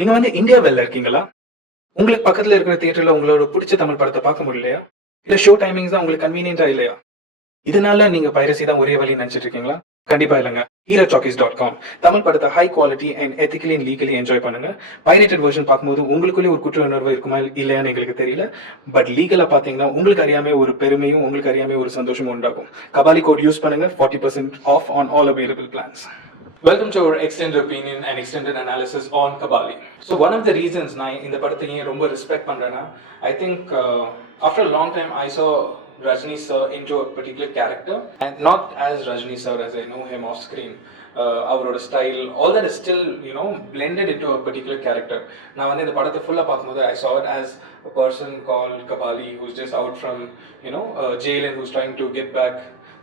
நீங்க வந்து இந்தியாவில் இருக்கீங்களா? உங்களுக்கு பக்கத்துல இருக்கிற தியேட்டர்ல உங்களோட புடிச்ச தமிழ் படத்த பார்க்க முடியலையா? இல்ல ஷோ டைமிங்ஸ் தான் உங்களுக்கு கன்வீனியன்ட்டா இல்லையா? இதனால நீங்க பைரசி தான் ஒரே வழின்னு நினைச்சிட்டு இருக்கீங்களா? கண்டிப்பா இல்லங்க. HeroChalkies.com தமிழ் படத்த high quality and ethically and legally enjoy பண்ணுங்க. பைரேட்டட் வெர்ஷன் பார்க்கும்போது உங்களுக்குள்ளே ஒரு குற்ற உணர்வு இருக்குமா இல்லையான்னு எங்களுக்கு தெரியல. பட் லீகலா பார்த்தீங்கன்னா உங்களுக்கு அறியாம ஒரு பெருமையும் உங்களுக்கு அறியாம ஒரு சந்தோஷமும் உண்டாகும். கபாலி கோட் யூஸ் பண்ணுங்க 40% off on all available plans. Welcome to our extended opinion and extended analysis on Kabali. So one of the reasons நான் இந்த படத்தை ஏன் ரொம்ப ரெஸ்பெக்ட் பண்றேன்னா, I think after a long time I saw Rajni sir into a particular character and not as Rajni sir as I know him off screen. அவரோட style all that is still blended into a particular character. நான் வந்து இந்த படத்தை ஃபுல்லா பார்க்கும்போது I saw it as a person called Kabali who's just out from jail and who's trying to get back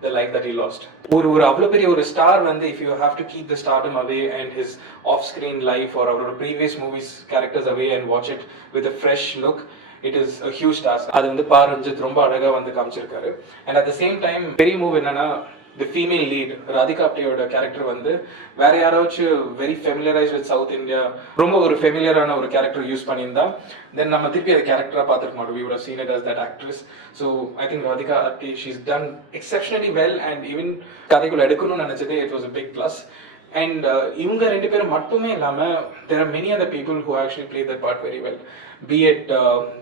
the life that he lost. ஒரு அவ்வளோ பெரிய ஒரு ஸ்டார் வந்து if you have to keep the stardom away and his off screen life or அவரோட previous movies characters away and watch it with a fresh look, it is a huge task. அது வந்து ரஞ்சித் ரொம்ப அழகா வந்து காமிச்சிருக்காரு. And at the same time பெரிய move என்னன்னா the female lead Radhika ஆப்டேயோட கேரக்டர் வந்து வேற யாராச்சும் very familiarise with South India ரொம்ப ஒரு ஃபெமிலியரான ஒரு கேரக்டர் யூஸ் பண்ணியிருந்தா தென் நம்ம திருப்பி அதை கேரக்டராக பார்த்துருக்க மாட்டோம். We would have seen it as that actress. So I think Radhika Apte she's done exceptionally well and even கதைக்குள்ள எடுக்கணும்னு நினைச்சதே it was a big plus. And இவங்க ரெண்டு பேரும் மட்டுமே இல்லாமல் there are many other people who actually played that part very well. Be it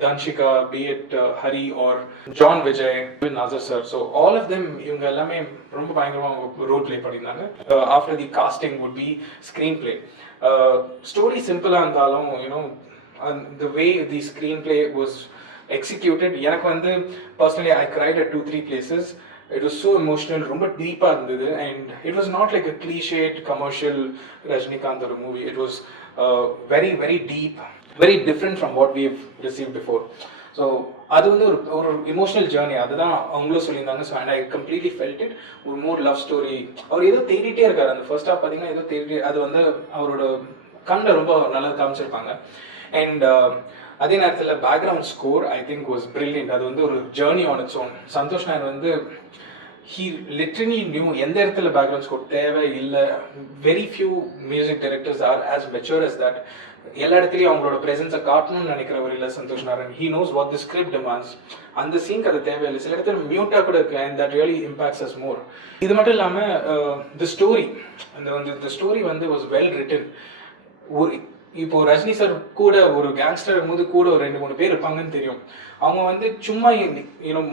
Danshika, be it Hari or John Vijay, even Nazar sir. So all of them இவங்க எல்லாமே ரொம்ப பயங்கரமாக role play பண்ணியிருந்தாங்க. After the casting would be screenplay. Story சிம்பிளாக இருந்தாலும் the way the screenplay was executed, எனக்கு வந்து personally I cried at 2-3 places. It was so emotional, ரொம்ப டீப்பா இருந்தது and it was not like a cliched commercial Rajinikanth or a movie. It was very very deep, very different from what we have received before. So அது வந்து ஒரு emotional journey. அதுதான் அவங்களும் சொல்லியிருந்தாங்க. So and I completely felt it. ஒரு more love story. அவர் ஏதோ தேடிட்டே இருக்காரு. அந்த ஃபர்ஸ்ட் ஹாஃப் பார்த்தீங்கன்னா ஏதோ தேடி அது வந்து அவரோட கண்ணில் ரொம்ப நல்லா காமிச்சிருப்பாங்க. And அதே நேரத்தில் background score I think was brilliant. அது வந்து ஒரு journey on its own. Santosh Nair வந்து he literally knew எந்த இடத்துல பேக்ரவுண்ட் ஸ்கோர் தேவை இல்லை. Very few music directors are as mature as that. எல்லா இடத்துலையும் அவங்களோட ப்ரெசன்ஸை காட்டணும்னு நினைக்கிறவர் இல்லை Santhosh Narayan. he knows what the script demands. அந்த சீனுக்கு அது தேவையில்லை. சில இடத்துல மியூட்டாக கூட இருக்கு and that really impacts us more. இது மட்டும் இல்லாமல் the story the story வந்து was well written. இப்போ ரஜினி சார் கூட ஒரு கேங்ஸ்டர் போது கூட ஒரு 2-3 பேர் இருப்பாங்கன்னு தெரியும். அவங்க வந்து சும்மா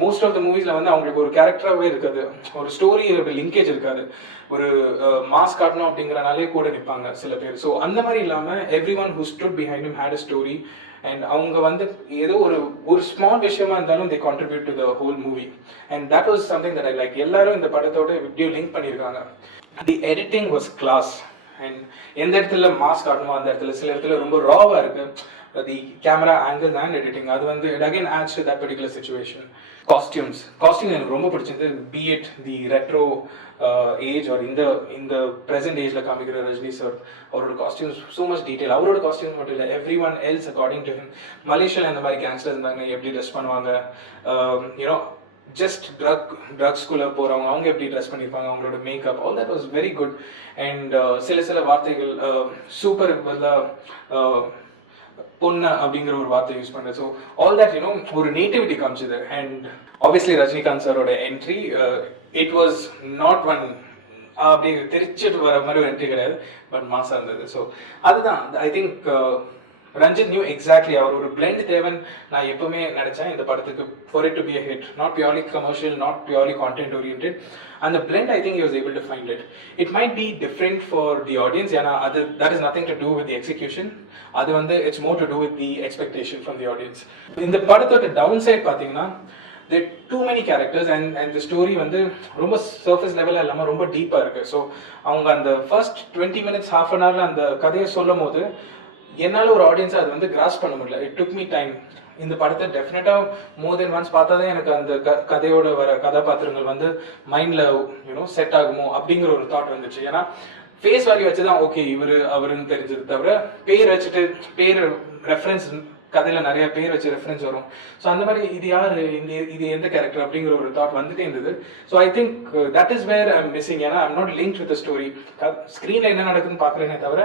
மோஸ்ட் ஆஃப் த மூவிஸ்ல வந்து அவங்களுக்கு ஒரு கேரக்டராகவே இருக்காது, ஒரு ஸ்டோரியோட லிங்கேஜ் இருக்காது. ஒரு மாஸ் காட்டணும் அப்படிங்கிறனாலே கூட நிற்பாங்க சில பேர். ஸோ அந்த மாதிரி இல்லாமல் everyone who stood behind him had a story and அவங்க வந்து ஏதோ ஒரு ஸ்மால் விஷயமா இருந்தாலும் they contribute to the whole movie and that was something that I like. எல்லாரும் இந்த படத்தோட வீடியோ லிங்க் பண்ணியிருக்காங்க. The editing was class. And எந்த இடத்துல மாஸ்க் காட்டணுமோ அந்த இடத்துல சில இடத்துல ரொம்ப ராவாக இருக்கு. The camera angle and editing அது வந்து it again adds to that particular situation. Costume எனக்கு ரொம்ப பிடிச்சது. Be it the retro age or இந்த ப்ரெசென்ட் ஏஜ்ல காமிக்கிற ரஜினி சார் அவரோட காஸ்டியூம்ஸ் ஸோ மச் டீட்டெயில். அவரோட காஸ்டியூம்ஸ் மட்டும் இல்லை, everyone else according to him. மலேசியாவில் இந்த மாதிரி கேங்ஸ்டர்ஸ் இருந்தாங்க, எப்படி ட்ரெஸ் பண்ணுவாங்க, ஜஸ்ட் ட்ரக்ஸ்குள்ளே போகிறவங்க அவங்க எப்படி ட்ரெஸ் பண்ணியிருப்பாங்க, அவங்களோட makeup all that was very good. And சில வார்த்தைகள் சூப்பர் பதிலாக பொண்ணு அப்படிங்கிற ஒரு வார்த்தை யூஸ் பண்ணுறது. ஸோ ஆல் தட் ஒரு நேட்டிவிட்டி காமிச்சுது. அண்ட் ஆப்வியஸ்லி ரஜினிகாந்த் சாரோட entry it was not one அப்படி தெரிச்சிட்டு வர மாதிரி ஒரு என்ட்ரி கிடையாது, பட் மாசா இருந்தது. ஸோ அதுதான் I think Ranjith knew exactly அவர் ஒரு பிளெண்ட் தேவன் நான் எப்பவுமே நினைச்சேன் இந்த படத்துக்கு for it to be a hit, not purely commercial, not purely content oriented. And the blend I think he was able to find it. It might be different for the audience, that is nothing to do with the execution. அது வந்து it's more to do with the expectation from the audience. இந்த படத்தோட downside பார்த்தீங்கன்னா there are too many characters and the story வந்து ரொம்ப surface level இல்லாமல் ரொம்ப டீப்பாக இருக்கு. ஸோ அவங்க அந்த ஃபர்ஸ்ட் 20 minutes half an hourல அந்த கதையை சொல்லும் போது என்னால் ஒரு ஆடியன்ஸை அது வந்து கிராஸ் பண்ண முடியல. It took me time. இந்த படத்தை டெஃபினட்டாக மோர் தென் ஒன்ஸ் பார்த்தா தான் எனக்கு அந்த கதையோட வர கதாபாத்திரங்கள் வந்து மைண்டில் செட் ஆகுமோ அப்படிங்கிற ஒரு தாட் வந்துச்சு. ஏன்னா ஃபேஸ் வேல்யூ வச்சு தான் ஓகே அவருன்னு தெரிஞ்சது தவிர பேர் வச்சுட்டு பேர் ரெஃபரன்ஸ் கதையில் நிறைய பேர் வச்சு ரெஃபரன்ஸ் வரும். ஸோ அந்த மாதிரி இது யார் இது எந்த கேரக்டர் அப்படிங்கிற ஒரு தாட் வந்துட்டே இருந்தது. So I think that is where I'm missing. ஏன்னா I'm not link with the story. ஸ்க்ரீனில் என்ன நடக்குதுன்னு பார்க்குறேனே தவிர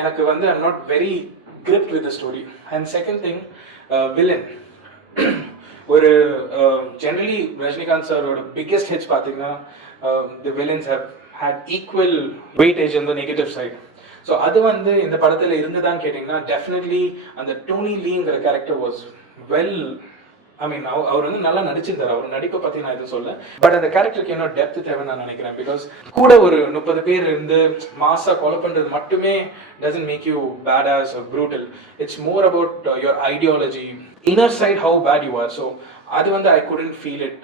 எனக்கு வந்து I'm not very gripped with the story. And second thing, villain. ஒரு ஜென்ரலி ரஜினிகாந்த் சாரோட பிக்கெஸ்ட் ஹிட்ஸ் பார்த்தீங்கன்னா the villains have had equal weightage இந்த நெகட்டிவ் சைட். ஸோ அது வந்து இந்த படத்தில் இருந்துதான்னு கேட்டிங்கன்னா டெஃபினெட்லி அந்த டோனி லீங்கிற character was well, I mean அவர் வந்து நல்லா நடிச்சிருந்தார். அவர் நடிப்பை பற்றி நான் எதுவும் சொல்ல, பட் அந்த கேரக்டருக்கு என்ன டெப்த் தேவைன்னு நான் நினைக்கிறேன். பிகாஸ் கூட ஒரு 30 பேர் இருந்து மாசா கொலை பண்ணுறது மட்டுமே doesn't make you badass or brutal. It's more about your ideology, inner side, how bad you are. So அது வந்து I couldn't feel it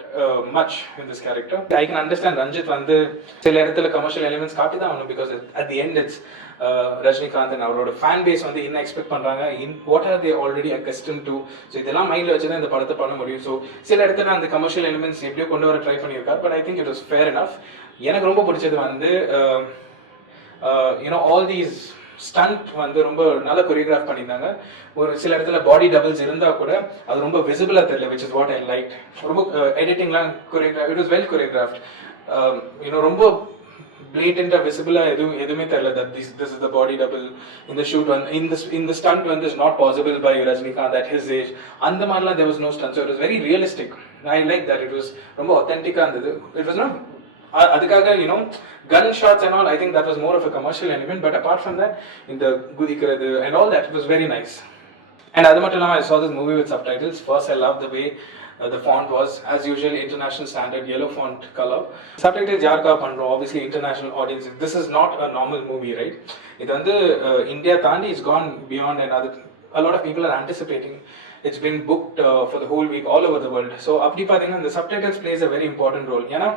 much in this character. I can understand Ranjith வந்து சில இடத்துல கமர்ஷியல் எலிமெண்ட்ஸ் காட்டி தான் ஆகணும், because at the end it's Rajinikanth and அவரோட fan base வந்து என்ன எக்ஸ்பெக்ட் பண்ணுறாங்க, what are they already accustomed to. So இதெல்லாம் மைண்டில் வச்சு தான் இந்த படத்தை பண்ண முடியும். ஸோ சில இடத்துல அந்த கமர்ஷியல் எலிமெண்ட்ஸ் எப்படியோ கொண்டு வர ட்ரை பண்ணியிருக்காரு, but I think it was fair enough. எனக்கு ரொம்ப பிடிச்சது வந்து யூனோ ஆல் தீஸ் ஸ்டண்ட் வந்து ரொம்ப நல்ல கொரியோகிராஃப் பண்ணியிருந்தாங்க. ஒரு சில இடத்துல பாடி டபுள்ஸ் இருந்தால் கூட அது ரொம்ப விசிபிளாக தெரியல, which is what I like. ரொம்ப எடிட்டிங்லாம் choreograph, it was well choreographed. You know ரொம்ப blatant visible எதுவுமே தெரியல that this is the body double in the shoot one in the stunt when this is not possible by Rajinikanth at his age. அந்த மாதிரிலாம் there was no stunt, so it was very realistic. I like that. It was ரொம்ப authentic இருந்தது. It was not அதுக்காக you know gun shots and all. I think that was more of a commercial element, but apart from that in the குதிக்கிறது and all that, it was very nice. And அது மட்டும் இல்லாமல் I saw this movie with subtitles. First I loved the way the font was, as usual, international standard yellow font color. Subtitles yaarka pandrom, obviously international audience. This is not a normal movie, right? It வந்து India தாண்டி is gone beyond, and a lot of people are anticipating. It's been booked for the whole week all over the world. So அப்படி பாத்தீங்கன்னா the subtitles plays a very important role. ஏன்னா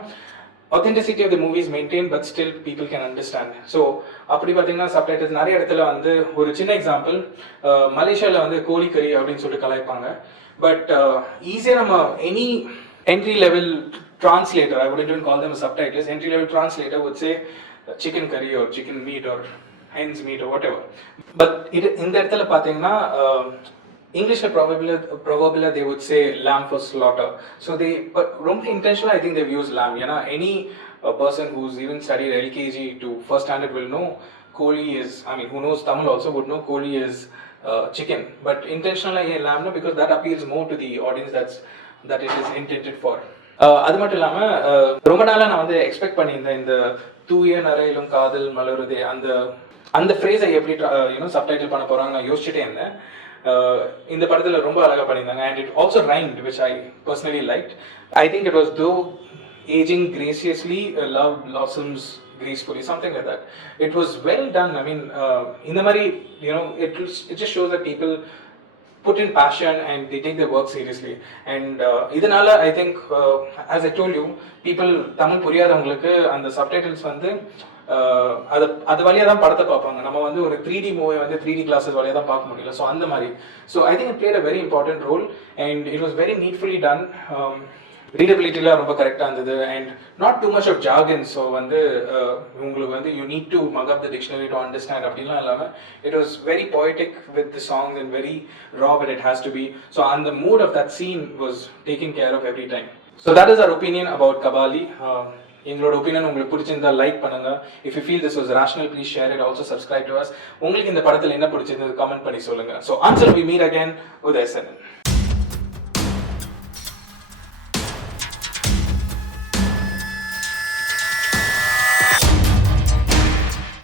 authenticity of the movie is maintained, but still people can understand. So அப்படி பாத்தீங்கன்னா subtitles நிறைய இடத்துல வந்து ஒரு சின்ன எக்ஸாம்பிள், மலேசியால வந்து கோழி கறி அப்படின்னு சொல்லிட்டு கலாய்ப்பாங்க. But easier any entry level translator, I wouldn't even call them subtitles, entry level translator would say chicken curry or chicken meat or hen's meat or whatever. But in the இடத்துல பாத்தீங்கன்னா Englishல probably they would say lamb for slaughter. So they, but ரொம்ப intentional I think they've used lamb. ஏன்னா any person who's even studied LKG to first standard will know koli is, I mean who knows Tamil also would know koli is chicken, but intentionally lamb no, because that appeals more to the audience that it is intended for. அது மட்டும் இல்லாம ரொம்ப நாளா நான் வந்து expect பண்ணியிருந்தேன் இந்த தூய நரையிலும் காதல் மலருதே அந்த ஃப்ரேஸை எப்படி யூனோ சப்டைட்டில் பண்ண போறாங்க நான் யோசிச்சுட்டே இருந்தேன். இந்த படத்துல ரொம்ப அழகா பண்ணியிருந்தாங்க, and it also rhymed, which I personally liked. I think it was though aging graciously, love blossoms gracefully, something like that. It was well done. I mean in the mari, you know, it just shows that people put in passion and they take their work seriously. And idanala I think as I told you, people Tamil puriyadavungalukku and the subtitles வந்து அது வழியா தான் படத்தை பார்ப்பாங்க. நம்ம வந்து ஒரு 3D movie வந்து 3D கிளாஸஸ் வழியா தான் பார்க்க முடியல. ஸோ அந்த மாதிரி, so I think it played a very important role and it was very needfully done. ரீடபிலிட்டிலாம் ரொம்ப கரெக்டாக இருந்தது and not too much of jargon. So வந்து உங்களுக்கு வந்து you need to mug up the dictionary to understand அப்படின்லாம் இல்லாமல் it was very poetic with the songs and very raw but it has to be. So and the mood of that scene was taken care of every time. So that is our opinion about Kabali. எங்களோட opinion உங்களுக்கு பிடிச்சிருந்தா like பண்ணுங்க. If you feel this was rational please share it. Also subscribe to us. உங்களுக்கு இந்த படத்தில் என்ன பிடிச்சிருந்தது comment பண்ணி சொல்லுங்க. So until we meet again, Uday Senan.